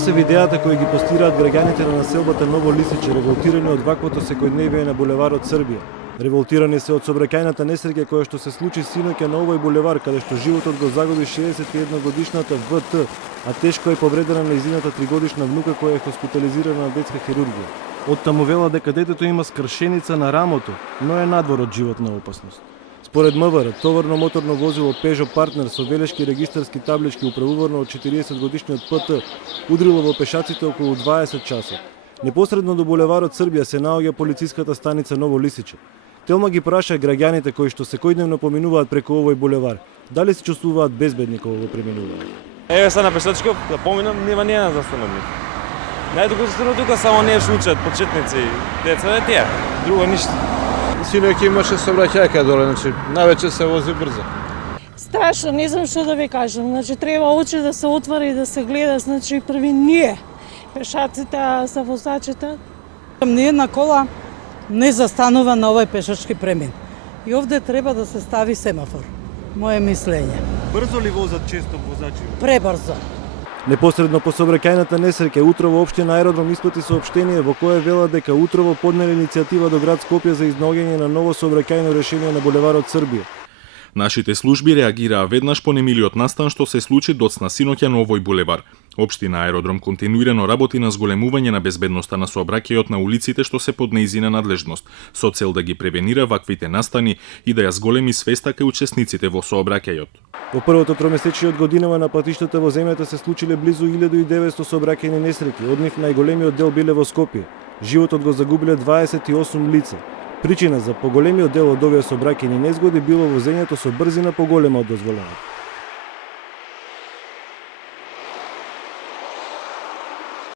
се видеата кои ги постираат граѓаните на населбата Ново Лисиче, револтирани од ваквото секојдневие на булеварот Србија. Револтирани се од сообраќајната несреќа која што се случи синоќа на овој булевар, каде што животот го загуби 61 годишната ВТ, а тешко е повредена нејзината 3-годишна внука која е хоспитализирана на детска хирургија. Оттаму вела дека детето има скршеница на рамото, но е надвор од животна опасност. Според МВР, товарно моторно возило Peugeot Partner со велешки регистарски таблички управувано од 40-годишниот ПТ удрило во пешаците околу 20 часот. Непосредно до булеварот Србија се наоѓа полициската станица Ново Лисиче. Телма ги праша граѓаните кои што секојдневно поминуваат преку овој булевар, дали се чувствуваат безбедни кога го преминуваат. Еве сега на пешачков, да поминам, нема ниједен застановник. Најдуго се тука само не шучат почетници, деца е тие, друго ништо. Синоќа имаше сообраќајка доле, значи навече се вози брзо. Страшно, не знам што да ви кажам. Значи треба очи да се отвори и да се гледа, значи први ние, пешаците, а за возачите. Ниедна кола не застанува на овој пешачки премин. И овде треба да се стави семафор. Моje мислење. Брзо ли возат често возачи? Пребрзо. Непосредно по сообраќајната несреќа Утрово општина Аеродром исплати соопштение во кое вела дека Утрово поднеле иницијатива до град Скопје за изнаоѓање на ново сообраќајно решение на булеварот Србија. Нашите служби реагираа веднаш по немилиот настан што се случи доцна синоќа на овој булевар. Општина Аеродром континуирано работи на зголемување на безбедноста на сообраќајот на улиците што се под нејзина надлежност, со цел да ги превенира ваквите настани и да ја зголеми свеста кај учесниците во сообраќајот. Во првото тромесечие од годинава на патиштата во земјата се случиле близу 1900 сообраќајни несреќи, од нив најголемиот дел биле во Скопје. Животот го загубиле 28 лица. Причина за поголемиот дел од овие сообраќајни незгоди било возењето со брзина поголема од дозволената.